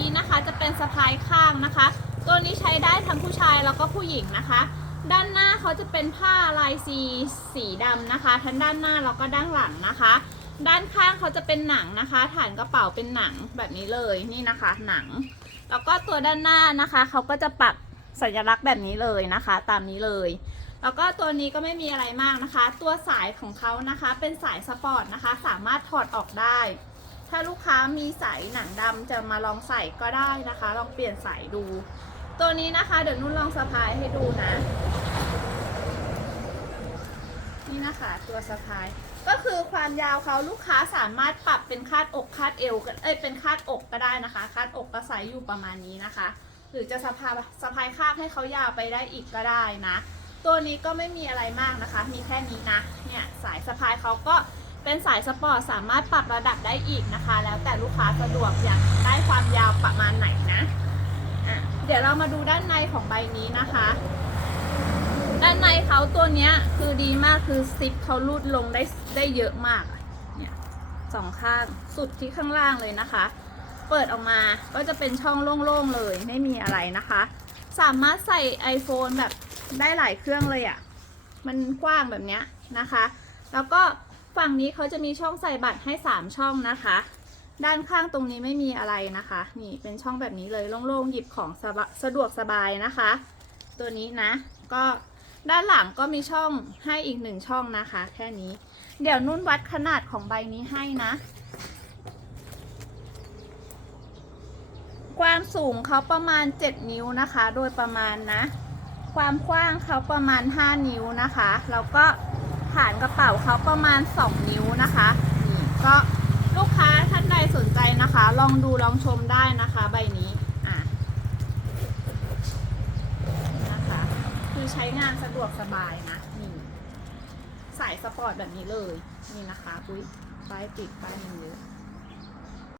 นี้นะคะจะเป็นสะพายข้างนะคะ ตัวนี้ใช้ได้ทั้งผู้ชายแล้วก็ผู้หญิงนะคะ ด้านหน้าเขาจะเป็นผ้าลายซีสีดำนะคะ ทั้งด้านหน้าแล้วก็ด้านหลังนะคะ ด้านข้างเขาจะเป็นหนังนะคะ ฐานกระเป๋าเป็นหนังแบบนี้เลยนี่นะคะ หนัง แล้วก็ตัวด้านหน้านะคะเขาก็จะปักสัญลักษณ์แบบนี้เลยนะคะ ตามนี้เลย แล้วก็ตัวนี้ก็ไม่มีอะไรมากนะคะ ตัวสายของเขานะคะ เป็นสายสปอร์ตนะคะ สามารถถอดออกได้ ถ้าลูกค้ามีสายหนังดำจะมาลองใส่ก็ได้นะคะ ลองเปลี่ยนสายดู ตัวนี้นะคะเดี๋ยวนุ่นลองสะพายให้ดูนะ นี่นะคะตัวสะพาย ก็คือความยาวเขาลูกค้าสามารถปรับเป็นคาดอกคาดเอวก็เอ้ยเป็นคาดอกก็ได้นะคะ คาดอกก็ใส่อยู่ประมาณนี้นะคะ หรือจะสะพายสะพายคาดให้เขายาวไปได้อีกก็ได้นะ ตัวนี้ก็ไม่มีอะไรมากนะคะ มีแค่นี้นะ เนี่ยสายสะพายเขาก็ เป็นสายสปอร์ตสามารถปรับระดับได้อีกนะคะ แล้วแต่ลูกค้าสะดวกอยากได้ความยาวประมาณไหนนะะเดี๋ยวเรามาดูด้านในของใบนี้นะคะ ด้านในเขาตัวนี้คือดีมากคือซิปเขารูดลงได้ได้เยอะมากเนี่ยสองข้างสุดที่ข้างล่างเลยนะคะ เปิดออกมาก็จะเป็นช่องโล่งๆเลยไม่มีอะไรนะคะ สามารถใส่ iPhone แบบได้หลายเครื่องเลยอะ่ะมันกว้างแบบเนี้ยนะคะ แล้วก็ ฝั่งนี้เขาจะมีช่องใส่บัตรให้ 3 ช่องนะคะ ด้านข้างตรงนี้ไม่มีอะไรนะคะ นี่เป็นช่องแบบนี้เลยโล่งๆหยิบของสะสะดวกสบายนะคะ ตัวนี้นะ ก็ด้านหลังก็มีช่องให้อีกหนึ่งช่องนะคะ แค่นี้ เดี๋ยวนุ่นวัดขนาดของใบนี้ให้นะ ความสูงเขาประมาณ 7 นิ้วนะคะ โดยประมาณนะ ความกว้างเขาประมาณ 5 นิ้วนะคะ แล้วก็ ฐานกระเป๋าเขาประมาณ 2 นิ้วนะคะนี่ก็ลูกค้าท่านใดสนใจนะคะ ลองดูลองชมได้นะคะ ใบนี้อะนี่นะคะ คือใช้งานสะดวกสบายนะนี่สายสปอร์ตแบบนี้เลย นี่นะคะอุ้ยป้ายติดป้ายมันเยอะ